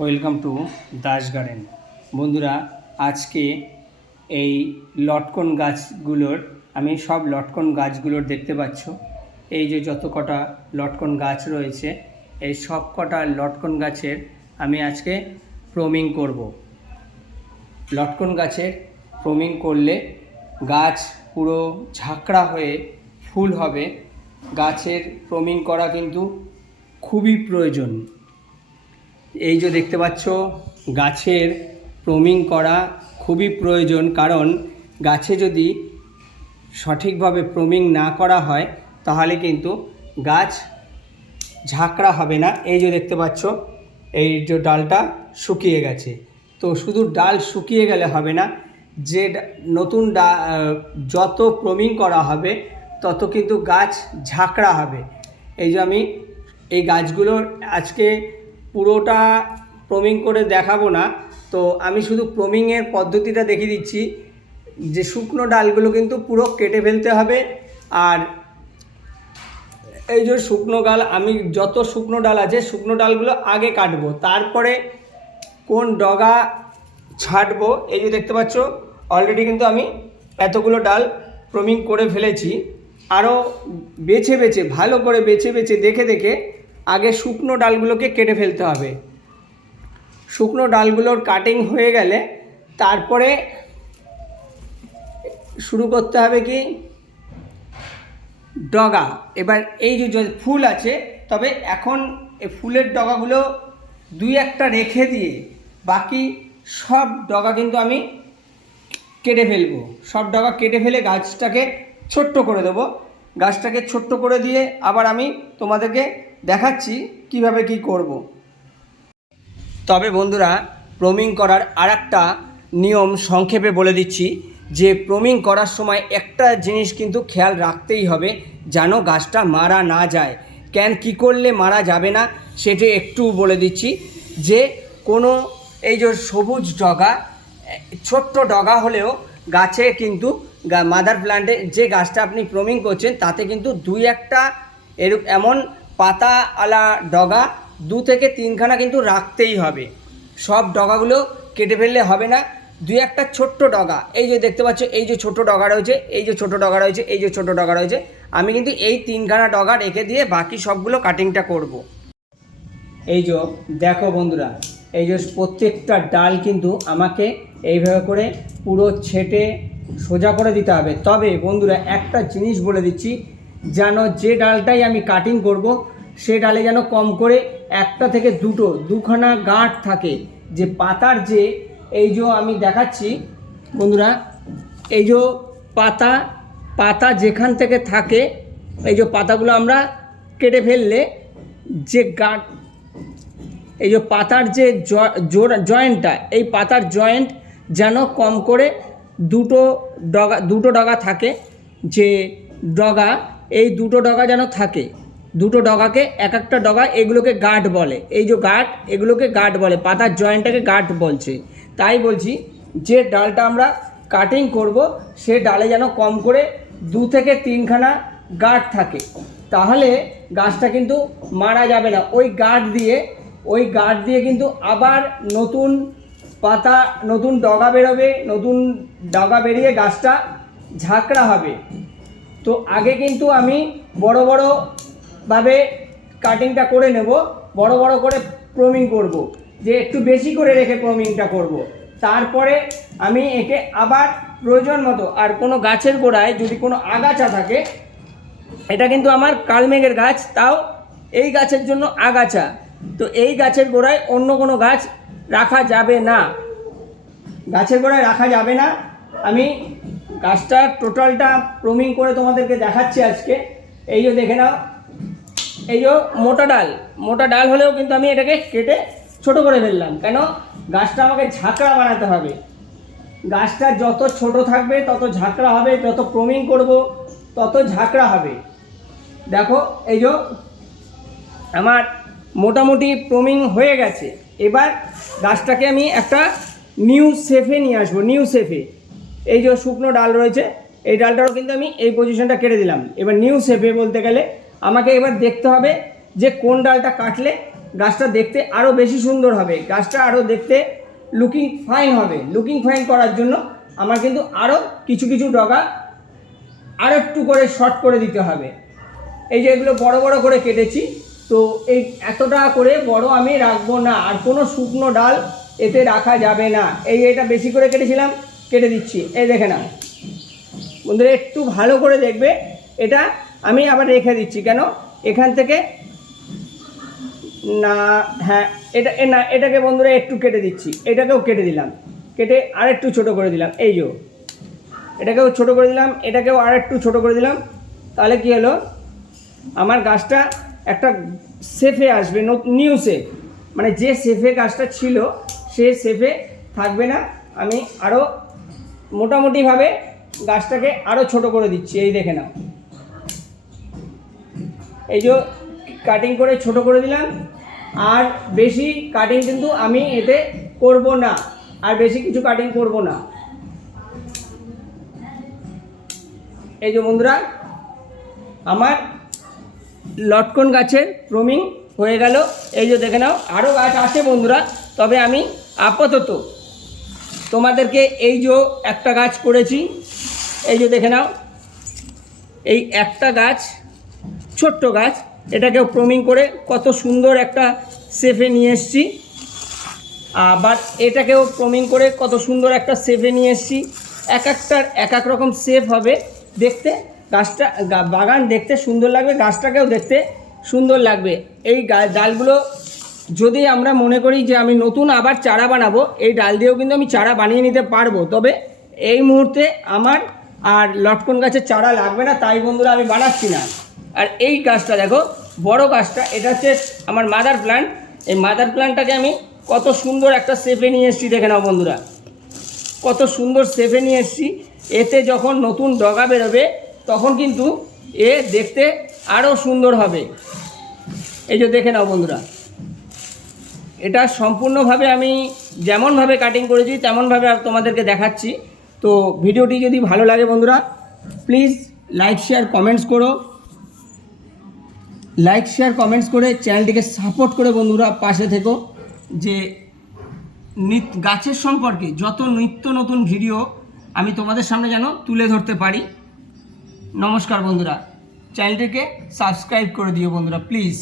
Welcome to Das garden. বন্ধুরা, আজকে এই লটকন গাছগুলোর, আমি সব লটকন গাছগুলোর দেখতে পাচ্ছ। এই যে যত কটা লটকন গাছ রয়েছে, এই সব কটা লটকন গাছের আমি আজকে প্রোমিং করব। লটকন গাছের প্রোমিং করলে গাছ পুরো ঝাঁকড়া হয়ে ফুল হবে। গাছের প্রোমিং করা কিন্তু খুবই প্রয়োজন। এই যে দেখতে পাচ্ছ, গাছের প্রোমিং করা খুবই প্রয়োজন, কারণ গাছে যদি সঠিকভাবে প্রোমিং না করা হয়, তাহলে কিন্তু গাছ ঝাঁকড়া হবে না। এই যে দেখতে পাচ্ছ, এই যে ডালটা শুকিয়ে গেছে। তো শুধু ডাল শুকিয়ে গেলে হবে না, যে নতুন ডা যত প্রোমিং করা হবে, তত কিন্তু গাছ ঝাঁকড়া হবে। এই যে আমি এই গাছগুলোর আজকে পুরোটা প্রমিং করে দেখাবো না। তো আমি শুধু প্রমিংয়ের পদ্ধতিটা দেখিয়ে দিচ্ছি। যে শুকনো ডালগুলো কিন্তু পুরো কেটে ফেলতে হবে। আর এই যে শুকনো ডাল, আমি যত শুকনো ডাল আছে, শুকনো ডালগুলো আগে কাটবো। তারপরে কোন ডগা ছাটবো, এই যে দেখতে পাচ্ছ অলরেডি কিন্তু আমি এতগুলো ডাল প্রমিং করে ফেলেছি। আরও বেছে বেছে, ভালো করে বেছে বেছে, দেখে দেখে আগে শুকনো ডালগুলোকে কেটে ফেলতে হবে। শুকনো ডালগুলোর কাটিং হয়ে গেলে তারপরে শুরু করতে হবে কি? ডগা। এবার এই যে ফুল আছে, তবে এখন এই ফুলের ডগাগুলো দুই একটা রেখে দিয়ে বাকি সব ডগা কিন্তু আমি কেটে ফেলব। সব ডগা কেটে ফেলে গাছটাকে ছোট্ট করে দেবো। গাছটাকে ছোট্ট করে দিয়ে আবার আমি তোমাদেরকে দেখাচ্ছি কীভাবে কি করব। তবে বন্ধুরা, প্রমিং করার আর একটা নিয়ম সংক্ষেপে বলে দিচ্ছি যে, প্রমিং করার সময় একটা জিনিস কিন্তু খেয়াল রাখতেই হবে যেন গাছটা মারা না যায় কেন, কি করলে মারা যাবে না সেটা একটু বলে দিচ্ছি যে, কোনো এই যে সবুজ ডগা, ছোট্ট ডগা হলেও গাছে কিন্তু মাদার প্ল্যান্টে যে গাছটা আপনি প্রমিং করছেন তাতে কিন্তু দুই একটা এর এমন পাতা আলা ডগা দু থেকে তিনখানা কিন্তু রাখতেই হবে। সব ডগাগুলো কেটে ফেললে হবে না। দুই একটা ছোট্ট ডগা, এই যে দেখতে পাচ্ছ, এই যে ছোট ডগা রয়েছে, এই যে ছোট ডগা রয়েছে, এই যে ছোট ডগা রয়েছে, আমি কিন্তু এই তিনখানা ডগা রেখে দিয়ে বাকি সবগুলো কাটিংটা করব। এই যে, দেখো বন্ধুরা, এই যে প্রত্যেকটা ডাল কিন্তু আমাকে এইভাবে করে পুরো ছেটে সোজা করে দিতে হবে। তবে বন্ধুরা, একটা জিনিস বলে দিচ্ছি, যেন যে ডালটাই আমি কাটিং করব সে ডালে যেন কম করে একটা থেকে দুটো, দুখানা গাঁট থাকে। যে পাতার যে, এই যে আমি দেখাচ্ছি, বন্ধুরা, এই যে পাতা পাতা যেখান থেকে থাকে, এই যে পাতাগুলো আমরা কেটে ফেললে যে গাঁট, এই যে পাতার যে জয়েন্টটা, এই পাতার জয়েন্ট যেন কম করে দুটো ডগা দুটো ডগা থাকে। যে ডগা, এই দুটো ডগা যেন থাকে। দুটো ডগাকে, এক একটা ডগা এগুলোকে গাঁট বলে। এই যে গাঁট, এগুলোকে গাঁট বলে, পাতার জয়েন্টটাকে গাঁট বলছে। তাই বলছি, যে ডালটা আমরা কাটিং করব, সে ডালে যেন কম করে দু থেকে তিনখানা গাঁট থাকে। তাহলে গাছটা কিন্তু মারা যাবে না। ওই গাঁট দিয়ে, ওই গাঁট দিয়ে কিন্তু আবার নতুন পাতা, নতুন ডগা বেরোবে, নতুন ডগা বেরিয়ে গাছটা ঝাঁকড়া হবে। তো আগে কিন্তু আমি বড় বড় ভাবে কাটিংটা করে নেব, বড় বড় করে প্রমিং করব, যে একটু বেশি করে রেখে প্রমিংটা করব। তারপরে আমি একে আবার প্রয়োজন মতো, আর কোনো গাছের গোড়ায় যদি কোনো আগাছা থাকে, এটা কিন্তু আমার কালমেঘের গাছ, তাও এই গাছের জন্য আগাছা। তো এই গাছের গোড়ায় অন্য কোনো গাছ রাখা যাবে না। গাছের গোড়ায় রাখা যাবে না। আমি গাছটা টোটালটা প্রমিং করে তোমাদেরকে দেখাচ্ছি আজকে। এই যে দেখে নাও এই যে মোটা ডাল মোটা ডাল হলেও কিন্তু আমি এটাকে কেটে ছোট করে ফেললাম। কেন? গাছটা আমাকে ঝাঁকড়া বানাতে হবে। গাছটা যত ছোট থাকবে, তত ঝাঁকড়া হবে যত প্রমিং করব, তত ঝাঁকড়া হবে। দেখো, এই যে আমার মোটামুটি প্রমিং হয়ে গেছে। এবার গাছটাকে আমি একটা নিউ সেফে নিয়ে আসব, নিউ সেফে এই যে শুকনো ডাল রয়েছে, এই ডালটারও কিন্তু আমি এই পজিশনটা কেটে দিলাম। এবার নিউ সেফে বলতে গেলে আমাকে এবার দেখতে হবে যে কোন ডালটা কাটলে গাছটা দেখতে আরও বেশি সুন্দর হবে। গাছটা আরও দেখতে লুকিং ফাইন হবে। লুকিং ফাইন করার জন্য আমার কিন্তু আরও কিছু কিছু ডগা আর একটু করে শর্ট করে দিতে হবে। এই যে এগুলো বড় বড় করে কেটেছি। তো এই এতটা করে বড় আমি রাখব না। আর কোনো শুকনো ডাল এতে রাখা যাবে না। এই এটা বেশি করে কেটেছিলাম, কেটে দিচ্ছি। এই দেখে নাও। বন্ধুরা, একটু ভালো করে দেখবে। এটা আমি আবার রেখে দিচ্ছি, কেন? এখান থেকে না হ্যাঁ এটা না, এটাকে বন্ধুরা একটু কেটে দিচ্ছি। এটাকেও কেটে দিলাম। কেটে আর একটু ছোটো করে দিলাম। এই যো, এটাকেও ছোটো করে দিলাম, এটাকেও আর একটু ছোটো করে দিলাম। তাহলে কি হলো? আমার গাছটা একটা সেফে আসবে নিউ সেফ। মানে যে সেফে গাছটা ছিল, সে সেফে থাকবে না। আমি আরও মোটামুটিভাবে গাছটাকে আরও ছোট করে দিচ্ছি। এই দেখে নাও। এই যে কাটিং করে ছোট করে দিলাম। আর বেশি কাটিং কিন্তু আমি এতে করব না। আর বেশি কিছু কাটিং করব না। এই যে বন্ধুরা, আমার লটকন গাছের প্রমিং হয়ে গেল। এই যে দেখে নাও আরও গাছ আছে বন্ধুরা, তবে আমি আপাতত তোমাদেরকে এই যে একটা গাছ করেছি। এই যে দেখে নাও, এই একটা গাছ ছোট্ট গাছ। এটাকেও প্রমিং করে কত সুন্দর একটা সেফে নিয়ে এসছি। আবার এটাকেও প্রমিং করে কত সুন্দর একটা সেফে নিয়ে এসছি। এক একটার এক এক রকম সেফ হবে দেখতে। গাছটা বাগান দেখতে সুন্দর লাগবে, গাছটাকেও দেখতে সুন্দর লাগবে। এই ডালগুলো যদি আমরা মনে করি যে আমি নতুন আবার চারা বানাবো, এই ডাল দিয়েও কিন্তু আমি চারা বানিয়ে নিতে পারব। তবে এই মুহূর্তে আমার আর লটকন গাছের চারা লাগবে না, তাই বন্ধুরা আমি বানাচ্ছি না। আর এই গাছটা দেখো, বড় গাছটা, এটা হচ্ছে আমার মাদার প্ল্যান্ট এই মাদার প্ল্যান্টটাকে আমি কত সুন্দর একটা শেপে নিয়ে এসেছি, দেখে নাও বন্ধুরা। কত সুন্দর সেফে নিয়ে এসেছি। এতে যখন নতুন ডগা বেরোবে, তখন কিন্তু এ দেখতে আরও সুন্দর হবে। এই যে দেখে নাও বন্ধুরা। এটা সম্পূর্ণভাবে আমি যেমনভাবে কাটিং করেছি, তেমনভাবে আর তোমাদেরকে দেখাচ্ছি। তো ভিডিওটি যদি ভালো লাগে বন্ধুরা প্লিজ লাইক শেয়ার কমেন্টস করো। লাইক শেয়ার কমেন্টস করে চ্যানেলটিকে সাপোর্ট করে বন্ধুরা পাশে থেকো। যে গাছের সম্পর্কে যত নিত্য নতুন ভিডিও আমি তোমাদের সামনে যেন তুলে ধরতে পারি। নমস্কার বন্ধুরা। চ্যানেলটিকে সাবস্ক্রাইব করে দিও বন্ধুরা প্লিজ